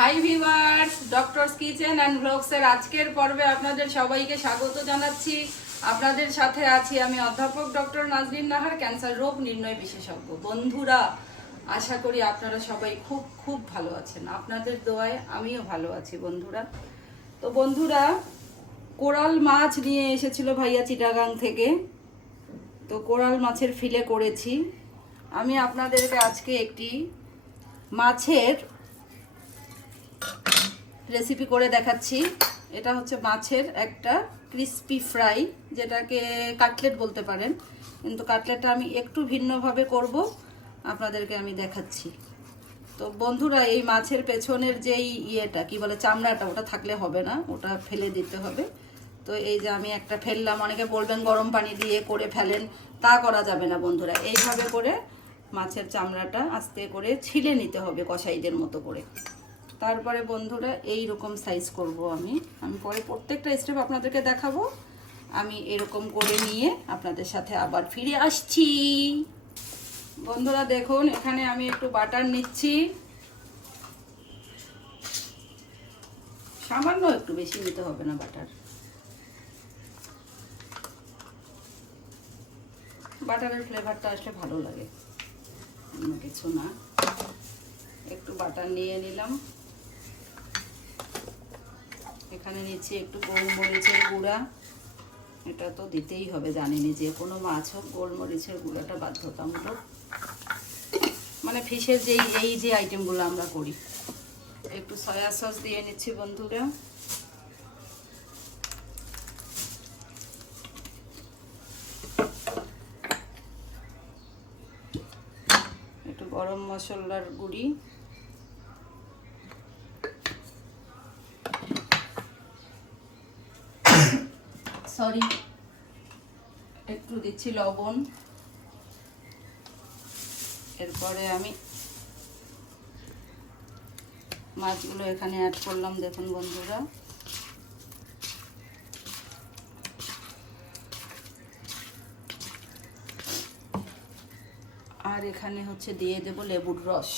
High viewers, doctors kitchen and ব্লগসের আজকের পর্বে আপনাদের সবাইকে স্বাগত জানাচ্ছি। আপনাদের সাথে আছি আমি অধ্যাপক ডক্টর নাজরিন নাহার, ক্যান্সার রোগ নির্ণয় বিশেষজ্ঞ। বন্ধুরা, আশা করি আপনারা সবাই খুব খুব ভালো আছেন। আপনাদের দোয়ায় আমিও ভালো আছি বন্ধুরা। তো বন্ধুরা, কোরাল মাছ নিয়ে এসেছিল ভাইয়া চিটাগাং থেকে। তো কোরাল মাছের ফিলে করেছি। আমি আপনাদেরকে আজকে একটি মাছের রেসিপি করে দেখাচ্ছি। এটা হচ্ছে মাছের একটা ক্রিস্পি ফ্রাই, যেটাকে কাটলেট বলতে পারেন, কিন্তু কাটলেটটা আমি একটু ভিন্নভাবে করব, আপনাদেরকে আমি দেখাচ্ছি। তো বন্ধুরা, এই মাছের পেছনের যেই ইয়েটা কি বলে চামড়াটা, ওটা থাকলে হবে না, ওটা ফেলে দিতে হবে। তো এই যে আমি একটা ফেললাম। অনেকে বলবেন গরম পানি দিয়ে করে ফেলেন, তা করা যাবে না বন্ধুরা। এইভাবে করে মাছের চামড়াটা আস্তে করে ছিলে নিতে হবে কসাইদের মতো করে। তারপরে বন্ধুরা এই রকম সাইজ করব আমি পরে প্রত্যেকটা স্টেপ আপনাদেরকে দেখাবো। আমি এরকম করে নিয়ে আপনাদের সাথে আবার ফিরে আসছি। বন্ধুরা দেখুন, এখানে আমি একটু বাটার নিচ্ছি, সামান্য একটু, বেশি নিতে হবে না বাটার। বাটারের ফ্লেভারটা আসলে ভালো লাগে, অন্য কিছু না। একটু বাটার নিয়ে নিলাম। এখানে নিচ্ছি একটু গোলমরিচের গুঁড়া। এটা তো দিতেই হবে, জানিনি, যে কোনো মাছ হোক গোলমরিচের গুঁড়াটা বাধ্যতামূলক, মানে ফিশের এই যে আইটেমগুলো আমরা করি। একটু সয়া সস দিয়ে নিচ্ছি বন্ধুরা। একটু গরম মশলার গুঁড়ি, সরি, একটু দিচ্ছি লবণ। এরপরে আমি মাছগুলো এখানে অ্যাড করলাম, দেখুন বন্ধুরা। আর এখানে হচ্ছে দিয়ে দেব লেবুর রস।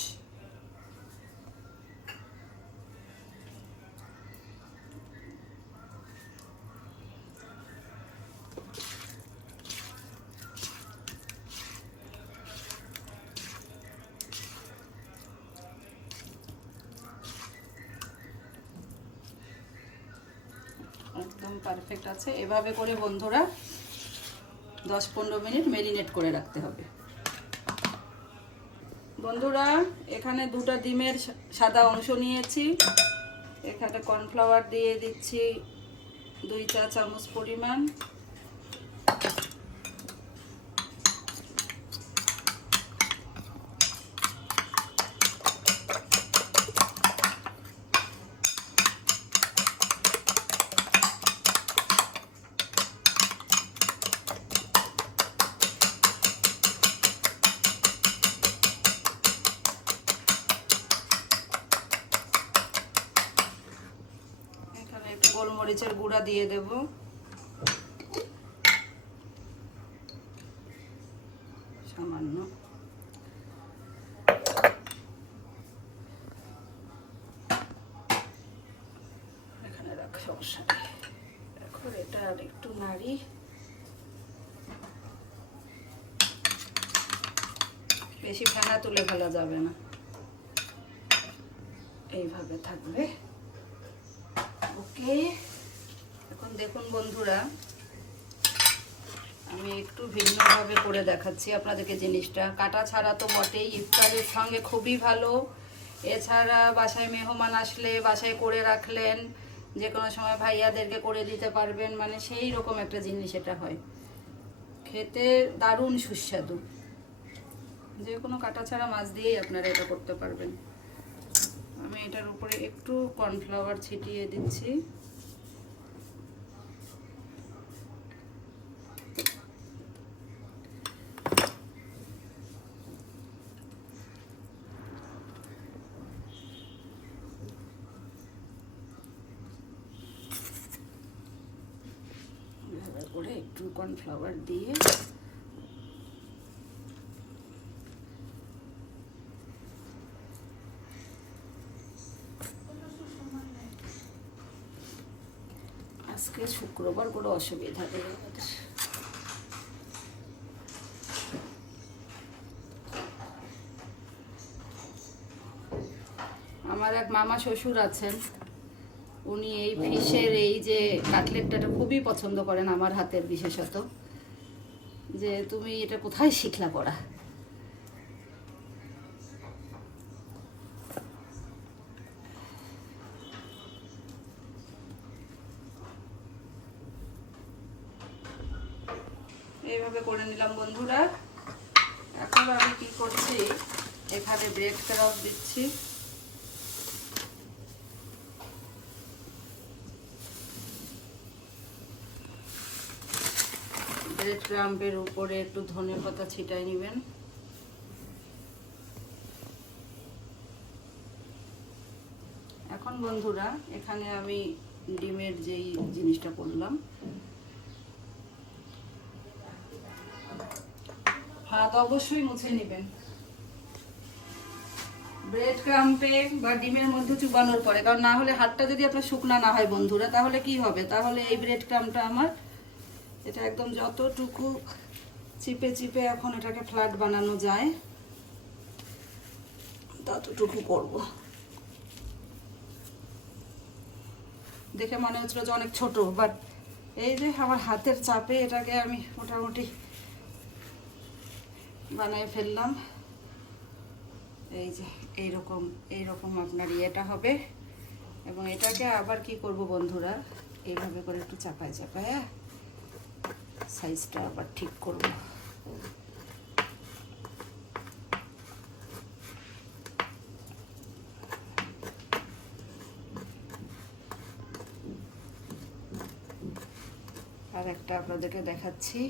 একদম পারফেক্ট আছে। এভাবে করে বন্ধুরা 10-15 মিনিট ম্যারিনেট করে রাখতে হবে। বন্ধুরা, এখানে 2টা ডিমের সাদা অংশ নিয়েছি। এখানে কর্নফ্লাওয়ার দিয়ে দিচ্ছি 2 চা চামচ পরিমাণ। গোলমরিচের গুঁড়া দিয়ে দেব। সামান্য। এখানে রাখ, সমস্যা নেই। এখন এটা আর একটু নাড়ি। বেশি ফেনা তুলে ফেলা যাবে না, এইভাবে থাকবে। ওকে, এখন দেখুন বন্ধুরা, আমি একটু ভিন্নভাবে করে দেখাচ্ছি আপনাদেরকে জিনিসটা। কাটা ছাড়া তো বটেই, ইফতারের সঙ্গে খুবই ভালো। এছাড়া বাসায় মেহমান আসলে বাসায় করে রাখলেন, যে কোনো সময় ভাইয়াদেরকে করে দিতে পারবেন, মানে সেই রকম একটা জিনিস এটা হয়। খেতে দারুণ সুস্বাদু। যে কোনো কাটা ছাড়া মাছ দিয়েই আপনারা এটা করতে পারবেন। আমি এটার উপরে একটু কর্নফ্লাওয়ার ছিটিয়ে দিচ্ছি। করে একটু কর্নফ্লাওয়ার দিয়ে আজকে শুক্রবার কোনো অসুবিধা নেই আমাদের। আমার এক মামা শ্বশুর আছেন, উনি এই ফিশের এই যে কাটলেটটা খুবই পছন্দ করেন, আমার হাতের বিশেষত। যে তুমি এটা কোথায় শিখলা করা? এইভাবে করে নিলাম বন্ধুরা। এখন আমি কি করছি, এখানে ব্রেড ক্রাম্ব দিচ্ছি। ব্রেড ক্রাম্বের উপরে একটু ধনেপাতা ছিটাই নেবেন। এখন বন্ধুরা এখানে আমি ডিমের যেই জিনিসটা করলাম, হাত অবশ্যই মুছে নেবেন। ব্রেড ক্রাম্পে বা ডিমের মধ্যে চুবানোর পরে, কারণ না হলে হাতটা যদি আপনার শুকনা না হয় বন্ধুরা, তাহলে কি হবে, তাহলে এই ব্রেড ক্রাম্পটা আমার এটা একদম যতটুকু চিপে চিপে এখন এটাকে ফ্ল্যাট বানানো যায় ততটুকু করব। দেখে মনে হচ্ছিল যে অনেক ছোট, বাট এই যে আমার হাতের চাপে এটাকে আমি মোটামুটি বানিয়ে ফেললাম। এই যে এইরকম আপনার ইয়েটা হবে। এবং এটাকে আবার কি করব বন্ধুরা, এইভাবে করে একটু চাপায় চাপায় সাইজটা আবার ঠিক করব। আর একটা আপনাদেরকে দেখাচ্ছি।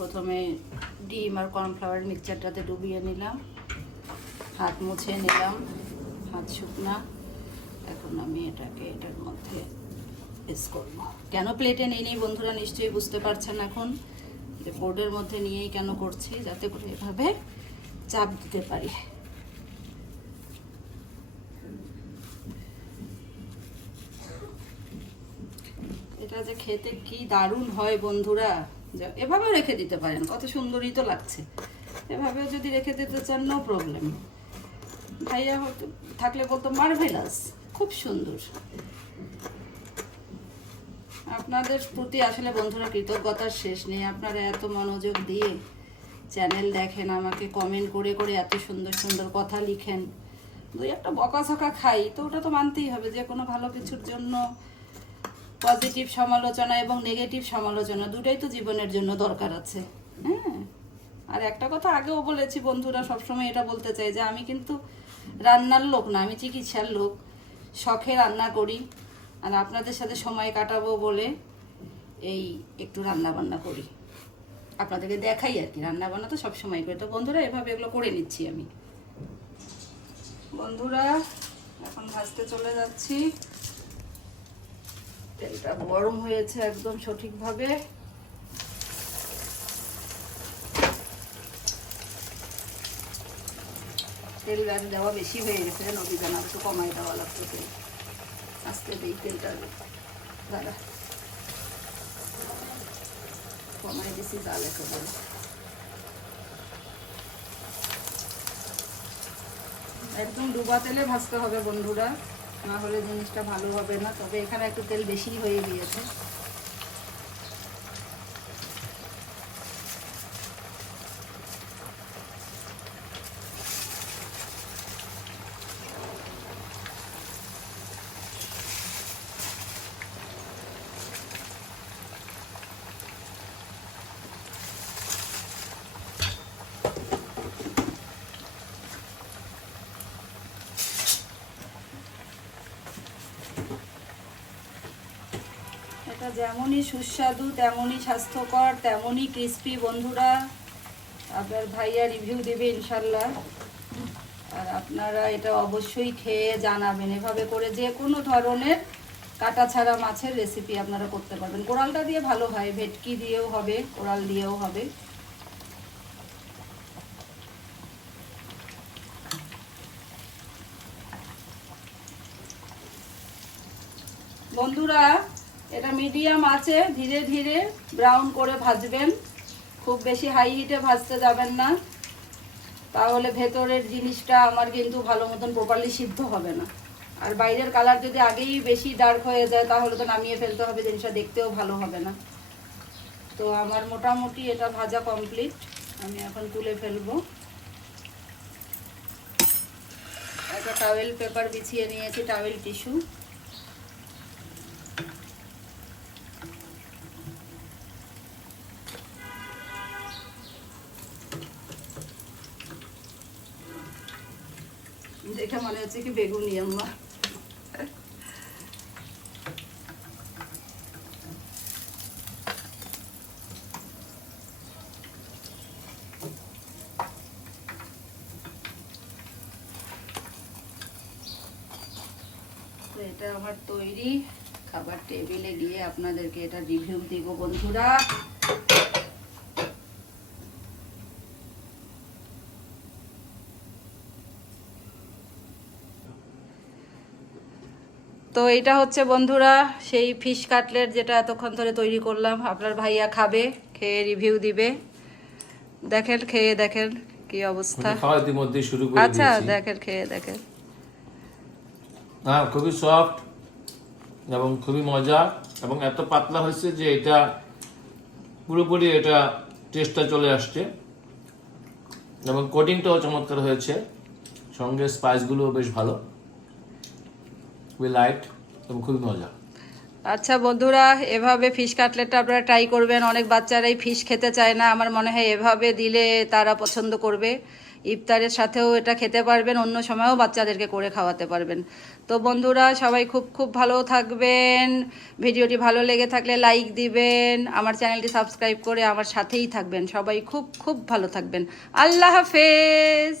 প্রথমে ডিম আর কর্নফ্লাওয়ার মিক্সচারটাতে ডুবিয়ে নিলাম, হাত মুছে নিলাম, হাত শুকনা। এখন আমি এটাকে এটার মধ্যে পেস্ট করব। কেন প্লেটে নিই বন্ধুরা নিশ্চয়ই বুঝতে পারছেন এখন, যে বোর্ডের মধ্যে নিয়েই কেন করছি, যাতে করে এভাবে চাপ দিতে পারি। এটা যে খেতে কি দারুণ হয় বন্ধুরা, এভাবে রেখে দিতে পারেন, কত সুন্দরই তো লাগছে। এভাবেও যদি রেখে দিতে চান নো প্রবলেম। ভাইয়া হয়তো থাকলে বলতো মার্ভেলাস, খুব সুন্দর। আপনাদের প্রতি আসলে বন্ধুরা কৃতজ্ঞতার শেষ নেই। আপনারা এত মনোযোগ দিয়ে চ্যানেল দেখেন, আমাকে কমেন্ট করে করে এত সুন্দর সুন্দর কথা লিখেন। দুই একটা বকাঝকা খাই তো ওটা তো মানতেই হবে, যে কোনো ভালো কিছুর জন্য পজিটিভ সমালোচনা এবং নেগেটিভ সমালোচনা দুটাই তো জীবনের জন্য দরকার আছে। হ্যাঁ, আর একটা কথা আগেও বলেছি বন্ধুরা, সবসময় এটা বলতে চাই যে আমি কিন্তু রান্নার লোক না, আমি চিকিৎসার লোক। শখে রান্না করি, আর আপনাদের সাথে সময় কাটাবো বলে এই একটু রান্না বান্না করি, আপনাদেরকে দেখাই আর কি। রান্না বান্না তো সবসময় করি। তো বন্ধুরা এভাবে এগুলো করে নিচ্ছি আমি। বন্ধুরা এখন ভাজতে চলে যাচ্ছি। তেলটা গরম হয়েছে একদম সঠিকভাবে। তেল গাছ দেওয়া বেশি হয়ে গেছে, নদী জানা একটু কমাই দেওয়া লাগতো তেল। আজকে দিই তেলটা, দাদা কমাই দিছি জাল একেবারে। একদম ডুবা তেলে ভাজতে হবে বন্ধুরা, না হলে জিনিসটা ভালো হবে না। তবে এখানে একটু তেল বেশি হয়ে গিয়েছে। এটা যেমনই সুস্বাদু, তেমনই স্বাস্থ্যকর, তেমনই ক্রিস্পি বন্ধুরা। আপনার ভাইয়া রিভিউ দেবে ইনশাল্লাহ। আর আপনারা এটা অবশ্যই খেয়ে জানাবেন। এভাবে করে যে কোনো ধরনের কাটা ছাড়া মাছের রেসিপি আপনারা করতে পারবেন। কোরালটা দিয়ে ভালো হয়, ভেটকি দিয়েও হবে, কোরাল দিয়েও হবে। বন্ধুরা এটা মিডিয়াম আছে, ধীরে ধীরে ব্রাউন করে ভাজবেন, খুব বেশি হাই হিটে ভাজতে যাবেন না, তাহলে ভেতরের জিনিসটা আমার কিন্তু ভালো মতন প্রপারলি সিদ্ধ হবে না। আর বাইরের কালার যদি আগেই বেশি ডার্ক হয়ে যায় তাহলে তো নামিয়ে ফেলতে হবে, জিনিসটা দেখতেও ভালো হবে না। তো আমার মোটামুটি এটা ভাজা কমপ্লিট, আমি এখন তুলে ফেলবো। একটা টাওয়েল পেপার বিছিয়ে নিয়েছি, টাওয়েল টিস্যু। দেখে মনে হচ্ছে কি বেগুনি আম্মা। তো এটা আমার তৈরি, খাবার টেবিলে গিয়ে আপনাদেরকে এটা রিভিউ দিব বন্ধুরা। তো এটা হচ্ছে বন্ধুরা সেই ফিশ কাটলেট যেটা এতক্ষণ ধরে তৈরি করলাম। আপনার ভাইয়া খাবে, খেয়ে রিভিউ দিবে। দেখেন, খেয়ে দেখেন কি অবস্থা। খাওয়া ইতিমধ্যে শুরু করে দিয়েছি। আচ্ছা দেখেন, খেয়ে দেখেন। হ্যাঁ, খুবই সফট এবং খুবই মজা, এবং এত পাতলা হয়েছে যে এটা পুরোপুরি এটা টেস্টটা চলে আসছে, এবং কোটিংটাও চমৎকার হয়েছে, সঙ্গে স্পাইসগুলো বেশ ভালো, খুবই লাইট এবং খুবই মজা। আচ্ছা বন্ধুরা, এভাবে ফিশ কাটলেটটা আপনারা ট্রাই করবেন। অনেক বাচ্চারাই ফিশ খেতে চায় না, আমার মনে হয় এভাবে দিলে তারা পছন্দ করবে। ইফতারের সাথেও এটা খেতে পারবেন, অন্য সময়ও বাচ্চাদেরকে করে খাওয়াতে পারবেন। তো বন্ধুরা সবাই খুব খুব ভালো থাকবেন। ভিডিওটি ভালো লেগে থাকলে লাইক দিবেন, আমার চ্যানেলটি সাবস্ক্রাইব করে আমার সাথেই থাকবেন। সবাই খুব খুব ভালো থাকবেন। আল্লাহ হাফেজ।